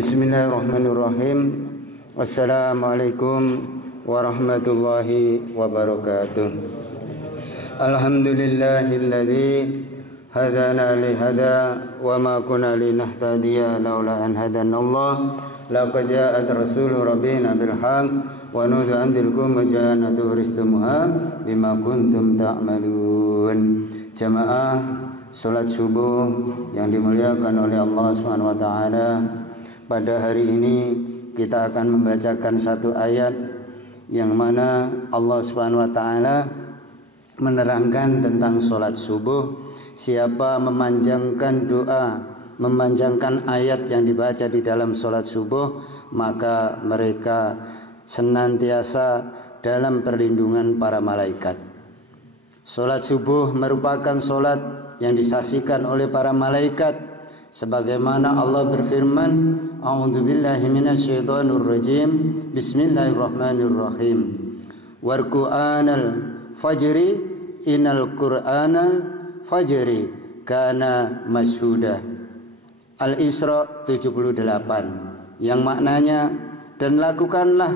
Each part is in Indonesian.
Bismillahirrahmanirrahim. Wassalamualaikum warahmatullahi wabarakatuh. Alhamdulillahilladzi hadana lihada wa ma kunna linahtadiya laula an hadanallah. Laqad ja'at rasulur rabbina bil haqq wa nudu an tilkum janatu ristumuha bima kuntum ta'malun. Jamaah salat subuh yang dimuliakan oleh Allah Subhanahu wa taala. Pada hari ini kita akan membacakan satu ayat yang mana Allah Subhanahu wa taala menerangkan tentang salat subuh. Siapa memanjangkan doa, memanjangkan ayat yang dibaca di dalam salat subuh, maka mereka senantiasa dalam perlindungan para malaikat. Salat subuh merupakan salat yang disaksikan oleh para malaikat. Sebagaimana Allah berfirman, A'udzubillahi minasyaitonirrajim. Bismillahirrahmanirrahim. Wal Qur'anal fajri innal Qur'anal fajri kana masyhuda. Al-Isra 78. Yang maknanya, dan lakukanlah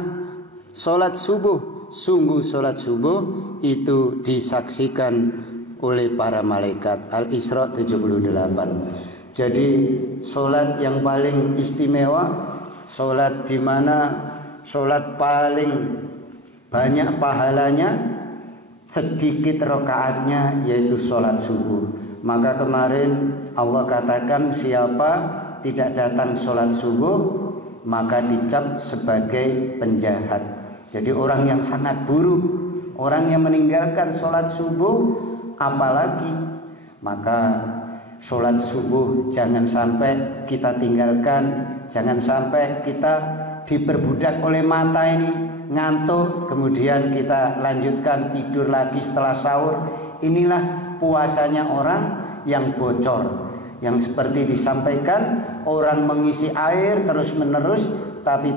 salat subuh, sungguh salat subuh itu disaksikan oleh para malaikat. Al-Isra 78. Jadi sholat yang paling istimewa, sholat di mana sholat paling banyak pahalanya, sedikit rakaatnya, yaitu sholat subuh. Maka kemarin Allah katakan siapa tidak datang sholat subuh maka dicap sebagai penjahat. Jadi orang yang sangat buruk, orang yang meninggalkan sholat subuh apalagi, maka sholat subuh jangan sampai kita tinggalkan, jangan sampai kita diperbudak oleh mata ini, ngantuk, kemudian kita lanjutkan tidur lagi setelah sahur. Inilah puasanya orang yang bocor, yang seperti disampaikan, orang mengisi air terus menerus tapi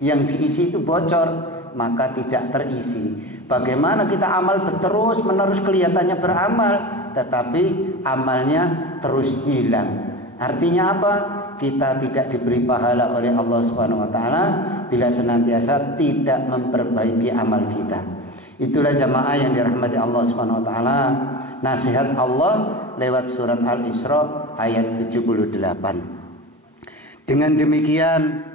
yang diisi itu bocor, maka tidak terisi. Bagaimana kita amal terus menerus kelihatannya beramal, tetapi amalnya terus hilang. Artinya apa? Kita tidak diberi pahala oleh Allah Subhanahu wa taala bila senantiasa tidak memperbaiki amal kita. Itulah jamaah yang dirahmati Allah Subhanahu wa taala, nasihat Allah lewat surat Al-Isra ayat 78. Dengan demikian,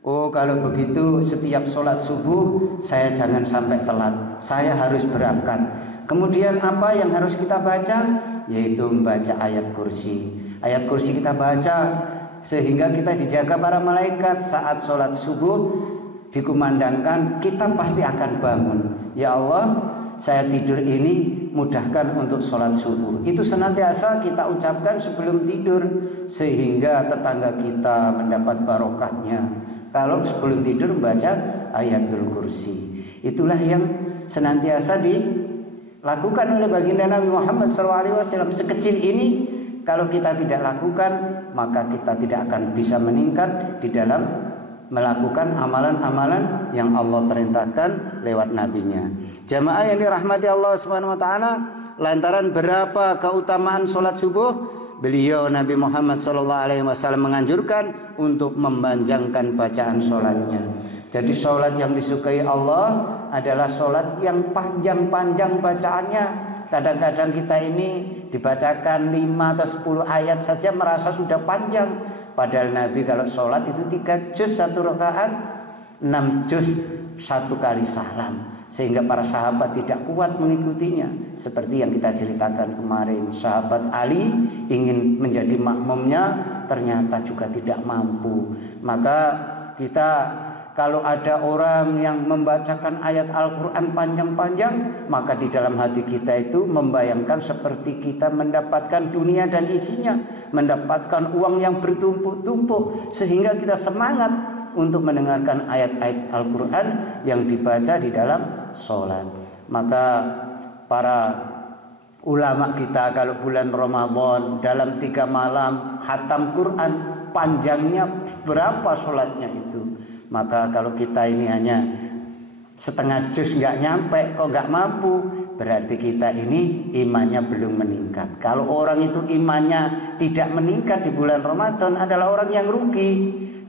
kalau begitu setiap sholat subuh saya jangan sampai telat, saya harus berangkat. Kemudian apa yang harus kita baca? Yaitu membaca ayat kursi. Ayat kursi kita baca sehingga kita dijaga para malaikat. Saat sholat subuh dikumandangkan, kita pasti akan bangun. Ya Allah, saya tidur ini mudahkan untuk sholat subuh. Itu senantiasa kita ucapkan sebelum tidur, sehingga tetangga kita mendapat barokahnya kalau sebelum tidur membaca ayatul kursi. Itulah yang senantiasa dilakukan oleh baginda Nabi Muhammad SAW. Sekecil ini kalau kita tidak lakukan, maka kita tidak akan bisa meningkat di dalam melakukan amalan-amalan yang Allah perintahkan lewat nabinya. Jamaah yang dirahmati Allah Subhanahu wa taala, lantaran berapa keutamaan sholat subuh, beliau Nabi Muhammad SAW menganjurkan untuk memanjangkan bacaan sholatnya. Jadi sholat yang disukai Allah adalah sholat yang panjang-panjang bacaannya. Kadang-kadang kita ini dibacakan 5 atau 10 ayat saja merasa sudah panjang. Padahal Nabi kalau sholat itu 3 juz 1 rakaat, 6 juz 1 kali salam, sehingga para sahabat tidak kuat mengikutinya. Seperti yang kita ceritakan kemarin, sahabat Ali ingin menjadi makmumnya, ternyata juga tidak mampu. Maka kita kalau ada orang yang membacakan ayat Al-Quran panjang-panjang, maka di dalam hati kita itu membayangkan seperti kita mendapatkan dunia dan isinya, mendapatkan uang yang bertumpuk-tumpuk, sehingga kita semangat untuk mendengarkan ayat-ayat Al-Quran yang dibaca di dalam sholat. Maka para ulama kita kalau bulan Ramadan dalam 3 malam khatam Quran, panjangnya berapa sholatnya itu. Maka kalau kita ini hanya setengah juz nggak nyampe, kok nggak mampu, berarti kita ini imannya belum meningkat. Kalau orang itu imannya tidak meningkat di bulan Ramadan adalah orang yang rugi.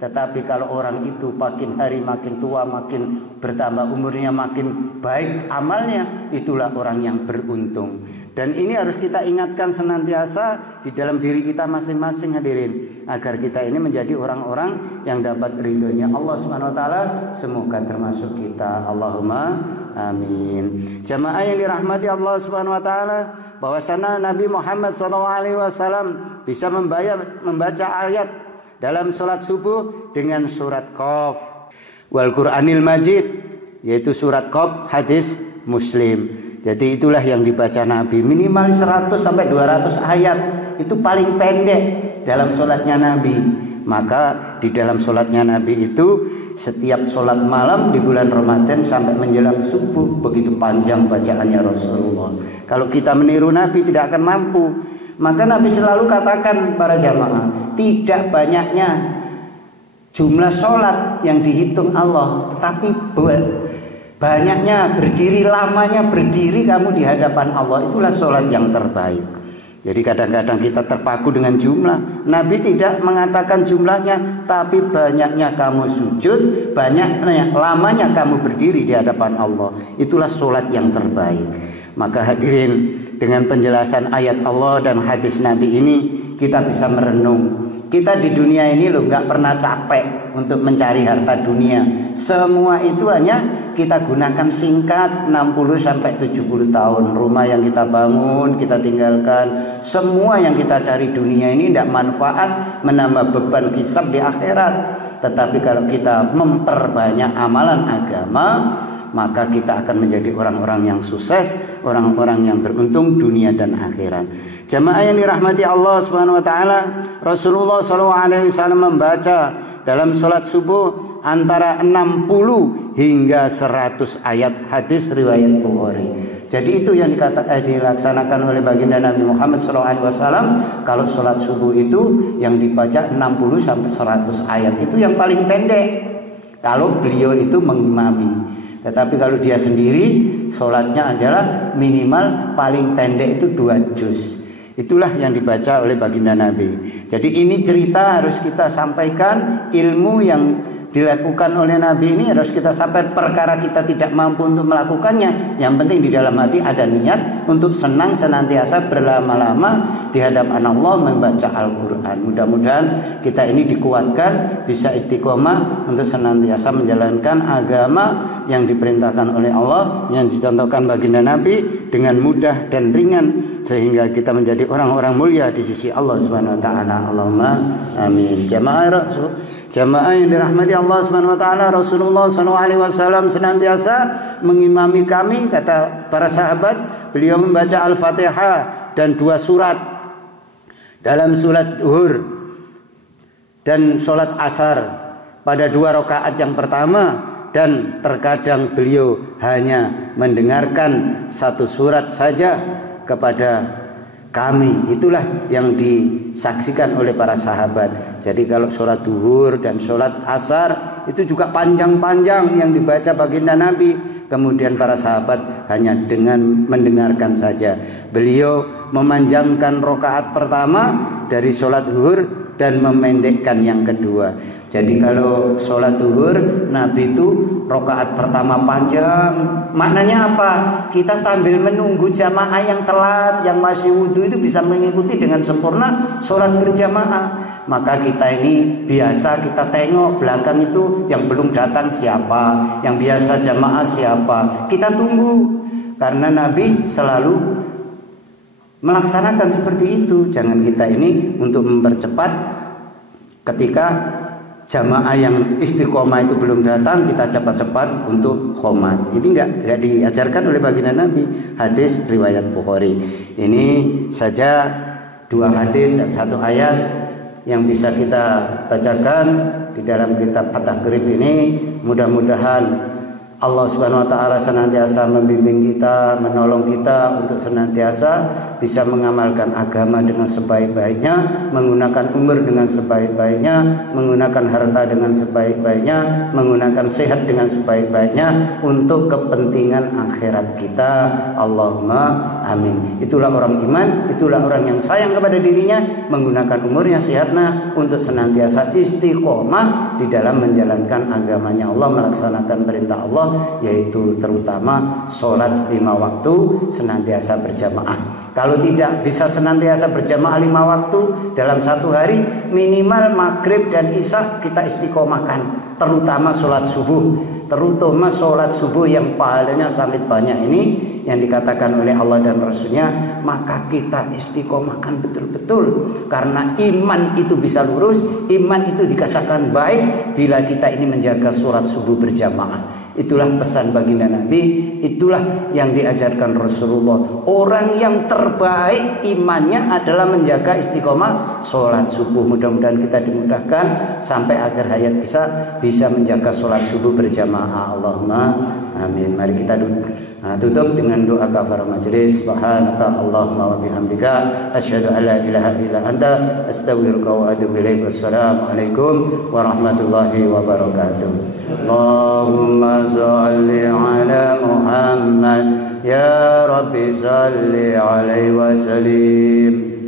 Tetapi kalau orang itu makin hari makin tua, makin bertambah umurnya, makin baik amalnya, itulah orang yang beruntung. Dan ini harus kita ingatkan senantiasa di dalam diri kita masing-masing, hadirin, agar kita ini menjadi orang-orang yang dapat ridhonya Allah Subhanahu wa taala. Semoga termasuk kita. Allahumma amin. Jamaah yang dirahmati Allah Subhanahu wa taala, bahwasana Nabi Muhammad SAW bisa membaca ayat dalam sholat subuh dengan surat Qaf wal Qur'anil Majid, yaitu surat Qaf, hadis Muslim. Jadi itulah yang dibaca Nabi, minimal 100 sampai 200 ayat, itu paling pendek dalam sholatnya Nabi. Maka di dalam sholatnya Nabi itu setiap sholat malam di bulan Ramadan sampai menjelang subuh, begitu panjang bacaannya Rasulullah. Kalau kita meniru Nabi tidak akan mampu. Maka Nabi selalu katakan para jamaah, tidak banyaknya jumlah sholat yang dihitung Allah, tetapi banyaknya berdiri, lamanya berdiri kamu di hadapan Allah, itulah sholat yang terbaik. Jadi kadang-kadang kita terpaku dengan jumlah. Nabi tidak mengatakan jumlahnya, tapi banyaknya kamu sujud, banyaknya lamanya kamu berdiri di hadapan Allah, itulah sholat yang terbaik. Maka hadirin, dengan penjelasan ayat Allah dan hadis Nabi ini kita bisa merenung. Kita di dunia ini loh nggak pernah capek untuk mencari harta dunia. Semua itu hanya kita gunakan singkat 60 sampai 70 tahun. Rumah yang kita bangun, kita tinggalkan. Semua yang kita cari dunia ini tidak manfaat, menambah beban hisab di akhirat. Tetapi kalau kita memperbanyak amalan agama, maka kita akan menjadi orang-orang yang sukses, orang-orang yang beruntung dunia dan akhirat. Jamaah yang dirahmati Allah Subhanahu wa taala, Rasulullah SAW membaca dalam salat subuh antara 60 hingga 100 ayat, hadis riwayat Bukhari. Jadi itu yang dilaksanakan oleh baginda Nabi Muhammad SAW. Kalau salat subuh itu yang dibaca 60 sampai 100 ayat, itu yang paling pendek kalau beliau itu mengimami. Tetapi kalau dia sendiri, sholatnya adalah minimal paling pendek itu 2 juz. Itulah yang dibaca oleh baginda Nabi. Jadi ini cerita harus kita sampaikan, ilmu yang dilakukan oleh Nabi ini harus kita sampaikan. Perkara kita tidak mampu untuk melakukannya, yang penting di dalam hati ada niat untuk senang senantiasa berlama-lama di hadapan Allah membaca Al-Quran. Mudah-mudahan kita ini dikuatkan, bisa istiqomah untuk senantiasa menjalankan agama yang diperintahkan oleh Allah, yang dicontohkan baginda Nabi dengan mudah dan ringan, sehingga kita menjadi orang-orang mulia di sisi Allah Subhanahu wa taala. Allahumma amin. Jamaah yang dirahmati Allah Subhanahu wa taala, Rasulullah SAW senantiasa mengimami kami, kata para sahabat. Beliau membaca Al-Fatihah dan 2 surat dalam salat zuhur dan salat asar pada 2 rakaat yang pertama, dan terkadang beliau hanya mendengarkan 1 surat saja kepada kami. Itulah yang disaksikan oleh para sahabat. Jadi kalau sholat duhur dan sholat asar itu juga panjang-panjang yang dibaca baginda Nabi. Kemudian para sahabat hanya dengan mendengarkan saja. Beliau memanjangkan rakaat pertama dari sholat duhur dan memendekkan yang kedua. Jadi kalau sholat duhur Nabi itu rakaat pertama panjang. Maknanya apa? Kita sambil menunggu jamaah yang telat, yang masih wudhu itu bisa mengikuti dengan sempurna sholat berjamaah. Maka kita ini biasa kita tengok belakang itu yang belum datang siapa, yang biasa jamaah siapa, kita tunggu. Karena Nabi selalu melaksanakan seperti itu. Jangan kita ini untuk mempercepat ketika jamaah yang istiqomah itu belum datang, kita cepat-cepat untuk khomat. Ini enggak diajarkan oleh baginda Nabi. Hadis riwayat Bukhari. Ini saja 2 hadis dan 1 ayat yang bisa kita bacakan di dalam kitab At-Taqrib ini. Mudah-mudahan Allah Subhanahu wa taala senantiasa membimbing kita, menolong kita untuk senantiasa bisa mengamalkan agama dengan sebaik-baiknya, menggunakan umur dengan sebaik-baiknya, menggunakan harta dengan sebaik-baiknya, menggunakan sehat dengan sebaik-baiknya untuk kepentingan akhirat kita. Allahumma amin. Itulah orang iman, itulah orang yang sayang kepada dirinya, menggunakan umurnya, sehatnya untuk senantiasa istiqomah di dalam menjalankan agamanya Allah, melaksanakan perintah Allah, yaitu terutama sholat 5 waktu senantiasa berjamaah. Kalau tidak bisa senantiasa berjamaah 5 waktu dalam satu hari, minimal maghrib dan isya kita istiqomahkan, terutama sholat subuh. Terutama sholat subuh yang pahalanya sangat banyak ini yang dikatakan oleh Allah dan Rasulnya, maka kita istiqomahkan betul-betul. Karena iman itu bisa lurus, iman itu dikatakan baik bila kita ini menjaga sholat subuh berjamaah. Itulah pesan baginda Nabi, itulah yang diajarkan Rasulullah. Orang yang terbaik imannya adalah menjaga istiqomah sholat subuh. Mudah-mudahan kita dimudahkan sampai akhir hayat kita bisa menjaga sholat subuh berjamaah. Allahumma amin. Mari kita tutup dengan doa kafaraah majelis. Subhanaka Allahumma wa bihamdika asyhadu an la ilaha illa anta astaghfiruka wa atubu ilaik. Wassalamualaikum warahmatullahi wabarakatuh. Allahumma shalli ala Muhammad ya Rabbi shalli alaihi wasallim.